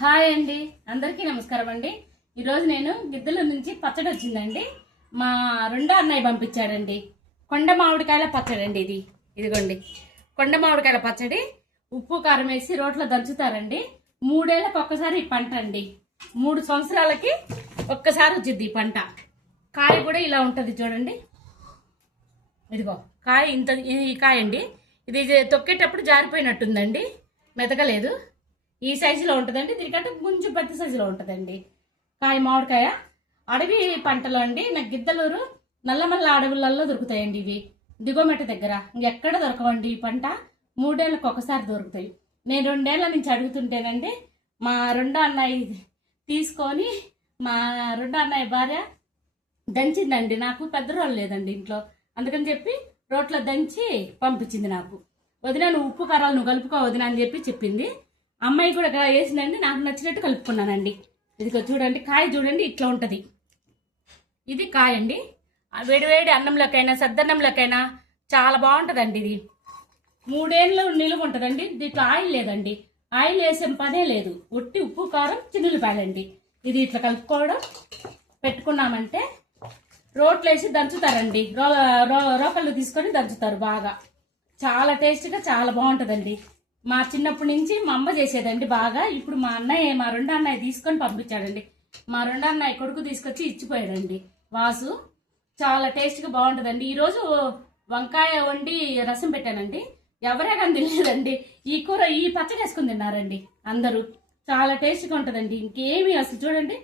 Hi అండి, అందరికీ నమస్కారం అండి. ఈరోజు నేను గిద్దల నుంచి పచ్చడి వచ్చిందండి. మా రెండో అన్నయ్య పంపించాడండి. కొండ మామిడికాయల పచ్చడి అండి. ఇదిగోండి కొండ మామిడికాయల పచ్చడి. ఉప్పు కారం వేసి రోట్లో దంచుతారండి. 3 ఏళ్ళకి ఒక్కసారి ఈ పంట అండి. 3 సంవత్సరాలకి ఒక్కసారి వచ్చింది ఈ పంట. కాయ కూడా ఇలా ఉంటుంది చూడండి. ఇదిగో కాయ ఇంత, ఈ కాయ అండి. ఇది తొక్కేటప్పుడు జారిపోయినట్టుందండి, మెతకలేదు. ఈ సైజులో ఉంటుందండి. దీనికంటే కొంచెం పెద్ద సైజులో ఉంటుందండి కాయ. మామిడికాయ అడవి పంటలో అండి. నాకు గిద్దలూరు నల్లమల్ల అడవులలో దొరుకుతాయండి ఇవి. దిగోమెట దగ్గర ఇంకెక్కడ దొరకవండి ఈ పంట. 3 ఏళ్ళకి ఒకసారి దొరుకుతాయి. నేను 2 ఏళ్ల నుంచి అడుగుతుంటేనండి మా రెండో అన్నయ్య తీసుకొని, మా రెండో అన్నయ్య భార్య దంచిందండి. నాకు పెద్ద రోలు లేదండి ఇంట్లో, అందుకని చెప్పి రోట్లో దంచి పంపించింది నాకు. వదిన నువ్వు ఉప్పు కారాలు నువ్వు కలుపుకో వదిన అని చెప్పింది. అమ్మాయి కూడా వేసిందండి. నాకు నచ్చినట్టు కలుపుకున్నానండి. ఇది చూడండి, కాయ చూడండి ఇట్లా ఉంటుంది. ఇది కాయ అండి. వేడివేడి అన్నంలోకైనా సద్దన్నంలోకైనా చాలా బాగుంటుందండి. ఇది 3 ఏళ్ళు నిలువ ఉంటుందండి. దీంట్లో ఆయిల్ లేదండి. ఆయిల్ వేసే పనే లేదు. ఒట్టి ఉప్పు కారం చిన్నులపాయలండి. ఇది ఇట్లా కలుపుకోవడం పెట్టుకున్నామంటే రోట్లో వేసి దంచుతారండి. రోకళ్ళు తీసుకొని దంచుతారు బాగా. చాలా టేస్ట్గా చాలా బాగుంటుందండి. మా చిన్నప్పటి నుంచి మా అమ్మ చేసేదండి బాగా. ఇప్పుడు మా రెండో అన్నయ్య తీసుకొని పంపించాడండి. మా రెండో అన్నయ్య కొడుకు తీసుకొచ్చి ఇచ్చిపోయాడండి వాసు. చాలా టేస్ట్గా బాగుంటుందండి. ఈరోజు వంకాయ వండి రసం పెట్టానండి. ఎవరే కానీ తినలేదండి. ఈ కూర ఈ పచ్చడి వేసుకుని తిన్నారండి అందరూ. చాలా టేస్ట్గా ఉంటుందండి. ఇంకేమీ అసలు చూడండి,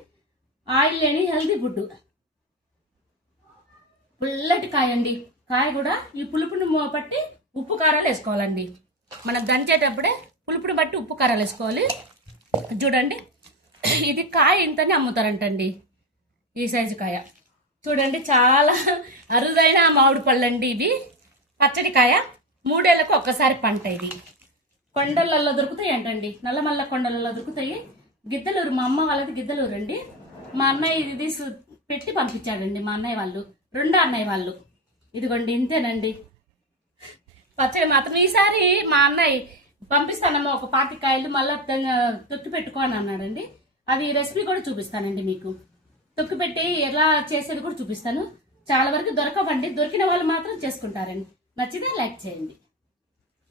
ఆయిల్ లేని హెల్తీ ఫుడ్. పుల్లటి కాయ అండి. కాయ కూడా ఈ పులుపుని పట్టి ఉప్పు కారాలు వేసుకోవాలండి. మనం దంచేటప్పుడే పులుపుని బట్టి ఉప్పు కారాలు వేసుకోవాలి. చూడండి, ఇది కాయ ఇంతనే అమ్ముతారంటండి. ఈ సైజు కాయ చూడండి. చాలా అరుదైన మామిడి పళ్ళు అండి ఇవి. పచ్చడి కాయ 3 ఏళ్ళకు ఒక్కసారి పంట. ఇది కొండలలో దొరుకుతాయి అంటండి. నల్లమల్ల కొండలలో దొరుకుతాయి. గిద్దలూరు, మా అమ్మ వాళ్ళది గిద్దలూరు అండి. మా అన్నయ్య ఇది పెట్టి పంపించాడండి. మా అన్నయ్య వాళ్ళు, రెండో అన్నయ్య వాళ్ళు. ఇదిగోండి ఇంతేనండి పచ్చడి మాత్రం. ఈసారి మా అన్నయ్య పంపిస్తానమ్మా ఒక 25 కాయలు మళ్ళీ తొక్కి పెట్టుకో అని అన్నాడండి. అది రెసిపీ కూడా చూపిస్తానండి మీకు. తొక్కి పెట్టి ఎలా చేసేది కూడా చూపిస్తాను. చాలా వరకు దొరకవండి. దొరికిన వాళ్ళు మాత్రం చేసుకుంటారండి. నచ్చితే లైక్ చేయండి.